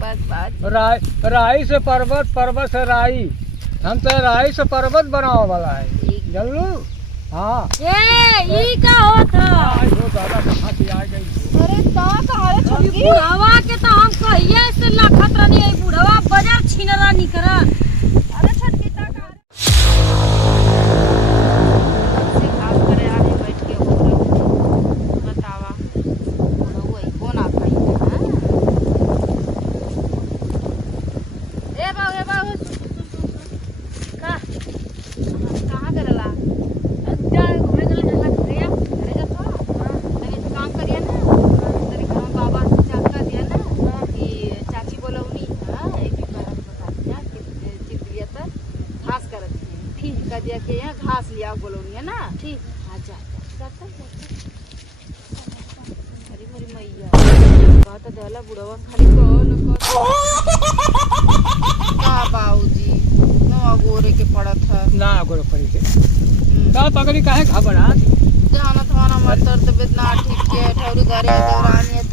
राई से पर्वत, पर्वत से राई, हम तो राई से पर्वत बनावे वाला है, जानलू। हाँ ये का होता हो दादा कहाँ से आ गई। अरे कहाँ छोड़ी बुढ़वा के तो हम कहिए से लखत रहनी है। बुढ़वा बाजार छीनला निकरा। अरे छोटकी ता का से खास करे आगे बैठ के बतावा बुढ़वा कौन आता है। ए बाबू का कहाँ करला जा घूमे चला चला करिया अरे जा तो तनी काम करिया ना तनी काम बाबा से चाचा दिया ना कि चाची बोलौनी हां एक बार बता दिया कि चित्रिया त घास करत है ठीक कर दिया कि यहां घास लिया बोलौनी है ना ठीक आ जा जाता अरे मेरी मैया बात देला बुढ़वा खाली कौन का बाबूजी नवा गोरे के पड़त है ना गोरे पड़ी थे का पकड़ी काहे घबरा जाना थाना मतर तबियत ना ठीक के ठौरी घरे दौरानी है त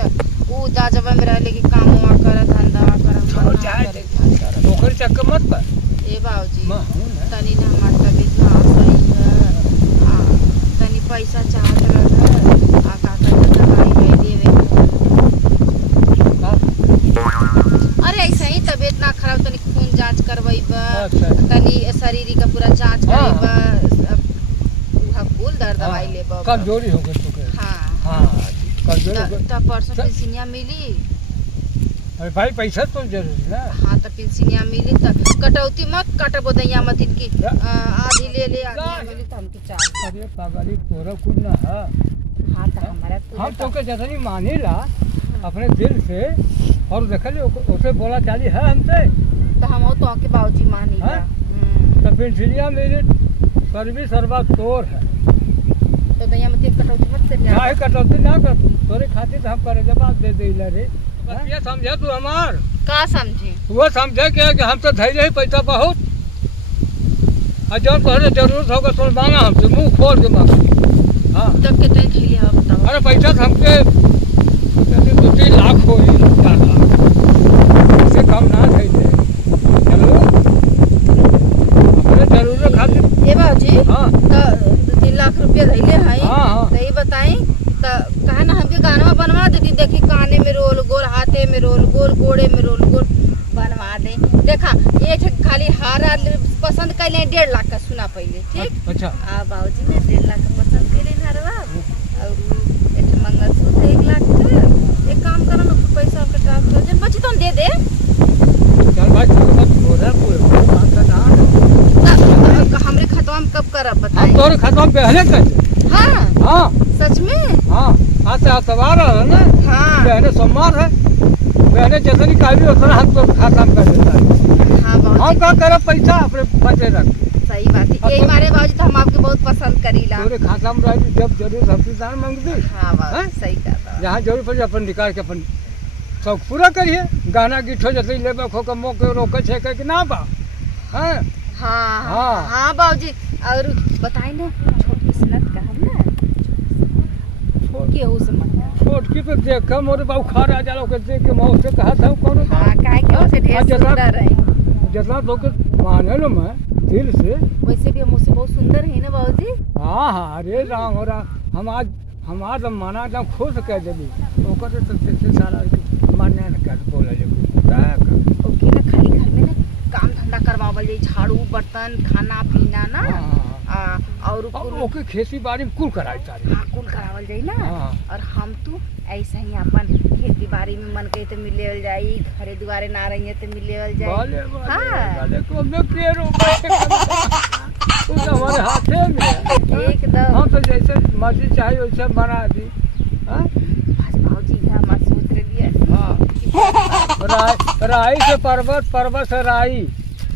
ऊ जा जब में रहले कि काम हुआ कर धंधा कर छोड़ जाए ओकर चक्कर मत पर। ए बाबूजी मां हूं ना तनी ना हमार तबियत ना सही है आ तनी पैसा चाहत रह आ का दवाई ले देवे अरे ऐसे ही तबियत ना खराब तनी खून जांच करवाइबा तनी शरीर का पूरा जांच करवाइबा कुल दर्द दवाई लेबा कमजोरी हो गई तो हां हां कमजोरी त परसों पेंशनिया मिली। अरे भाई पैसा तो जरूरी ना। हाँ तो पेंशनिया मिली त कटौती मत कटबो दैया मत इनकी आधी ले ले आधी मिली त हमके चाह। अरे पागली तोरा कुछ ना है। हाँ तो हमारा हम तो के जतनी मानेला अपने दिल से और देखले उसे बोला चाली है हमसे तो हम तो के बाबूजी मानी ला तो पेंशनिया मेरे सर्विस सर्वा तोर है तो दैया मत कटौती मत कर काहे कटौती ना कर तोरे खातिर हम करे जवाब दे देला रे। बस ये समझे तू हमार का समझे वो समझे कि हम तो धैर्य ही पैसा बहुत और जब तोहरे जरूरत होगा तो मांगा हमसे मुंह खोल के मांगा। हाँ तब के तय खैली है बताओ। अरे पैसा हमके 2-3 लाख हो 4 लाख इससे कम ना धैर्य चलो अपने जरूरत खातिर। ए बाबूजी हाँ तो 3 लाख रुपया धैले है हाँ हाँ तो ये बताई तो कहा ना हमके गाना बनवा देती देखी काने में रोल गोल हाथे में रोल गोल गोड़े में रोल गोल बनवा दे। देखा एक खाली हार पसंद कैले 1.5 लाख का सुना पहले ठीक। अच्छा आ बाबूजी ने 1.5 लाख का पसंद कैले हारवा और एक मंगलसूत्र 1 लाख का एक काम करो ना पैसा का ट्रांसफर जब बची तो दे दे चल भाई पूरा हमरे खतवा में कब करब बताई। हम तोरे खाता में पहले कैसे। हाँ हाँ सच में हाँ आज से अतवार है ना हाँ पहले सोमवार है पहले जैसे काली होता हम तो खाता में कर देता है। हाँ हम बाबूजी का करब पैसा अपने बचे रख सही बात है यही मारे बाबूजी तो हम आपके बहुत पसंद करीला। तोरे खाता में रह जब जरूर हमसे दान मांगबी हाँ बाबूजी सही कहा जहाँ जरूर पड़े अपन निकाल के अपन शौक पूरा करिए गाना गीत हो जैसे लेबे खो के मौके रोके छे के ना बा। हाँ हाँ हाँ। हाँ बाबूजी और बताई ना छोटी सनत का हम ना केहू से मत छोटकी पे देख मोरे बाबू खा रहा जाला के देख के मौत से कहा था कौन हाँ काहे के उसे ढेर सुंदर है जितना तो के माने लो मैं दिल से वैसे भी हम उससे बहुत सुंदर है ना बाबूजी। हाँ हाँ अरे राम हो रहा हम आज हमारा माना एकदम खुश कह देली ओकर तो से सारा मान्य न कर बोले ओके ना खाली घर में ना काम धंधा करवावल जाई झाड़ू बर्तन खाना पीना ना और ओके खेती बाड़ी में कुल कराई सारी हाँ कुल करावल जाई ना। हाँ। और हम तो ऐसा ही अपन खेती बाड़ी में मन कही तो मिलेवल जाई घरे दुआरे ना रही तो मिलेवल जाई। वाले को मैं के रोके तू हमारे हाथे में एकदम हम तो जैसे मर्जी चाहिए वैसे बना दी। हाँ बस बाबूजी है हमार सोच रही है। हाँ राई से पर्वत, पर्वत से राई,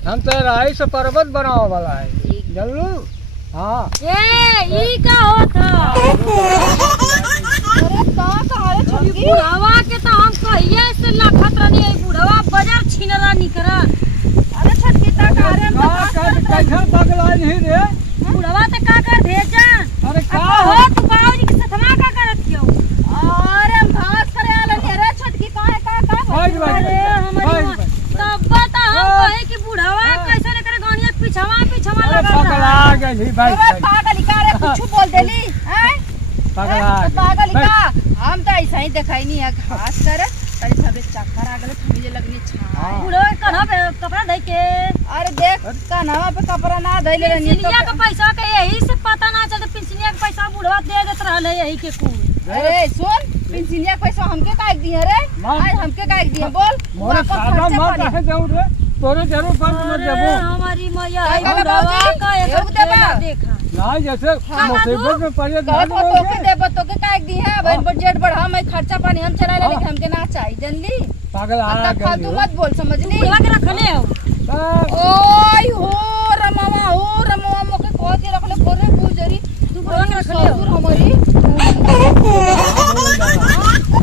हम तो राई से पर्वत बनावे वाला है जानलू। हाँ ये का होता अरे का रे छोटकी बुढ़वा के तो हम कहिए से लखत रहनी है। बुढ़वा बाजार छीनला निकरा। अरे छोटकी ता का रे कैसे पगला नहीं रे बुढ़वा तो का कर भेजा। अरे का हो तू बाबूजी के साथमा का करत क्यों। अरे हम घास करे आले रे छोटकी का है का भाई अरे हमारी माँ तब बता हम कहे कि बुढ़वा कैसे न करे गानिया पिछवा अरे लगा पगला गई भाई अरे पागल का रे कुछ बोल देली हैं पागल का हम तो ऐसा ही दिखाई नहीं है खास कर तनी सबे चक्कर आ गले थमीले लगनी छा बुढ़वा कहाँ पे कपड़ा दे के अरे देख कन्हवा पे कपड़ा ना धइले रहनी पिंसिनिया का पैसा के यही से पता ना चलता पिंसिनिया का पैसा बुढ़वा दे देत रहले यही के कुल अरे सुन पेंसिनिया का पैसा हमके काहे दिए रे आज हमके काहे दिए बोल मोरे सादा मां काहे जाऊं रे तोरे जरूर पर मत देबो हमारी मैया का है कहला बुढ़वा बाबूजी? का एक एगो देबा? देखा ना जैसे मुसीबत में पड़े कहत हो तोके देबो तोके काहे दिए है भाई बजट बढ़ा मैं खर्चा पानी हम चला ले लेकिन हमके ना चाहिए जानली पागल आ तब फालतू मत बोल समझली बुढ़वा के रखले हो ओय हो रमवा मोके कह के रखले कोरे गुजरी तू बुढ़वा के रखले हो ससुर हमारी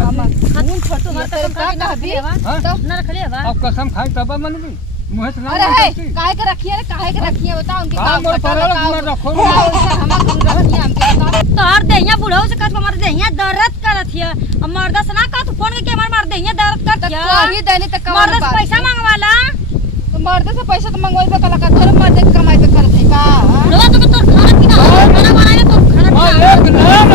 हम खून फटू तुम्हारे तेरे कसम का खा कहबी हाँ? तो ना रखले बा अब कसम खाई तब मनबी मुंह से ना अरे है बोलती। काहे के रखिए रे काहे के रखिए बताओ उनके हाँ, काम मोर पता परल लगाओ गुना रखो। हम रखिए हमके बताओ तोहर देहिया बुढ़ऊ से कहत हमार देहिया दर्द करत हिय अब मर्दा से ना कहत फोन के हमार देहिया दर्द करत तो हिय कही देनी त कमाल मर्दा से पैसा मांगवाला तो मर्द से पैसा तो मंगवाई कला का घर मर्द के कमाई पे करत है का हाँ? बुढ़वा तो तोर खाना पीना खाना बनाए तो खाना हाँ, पीना एक ना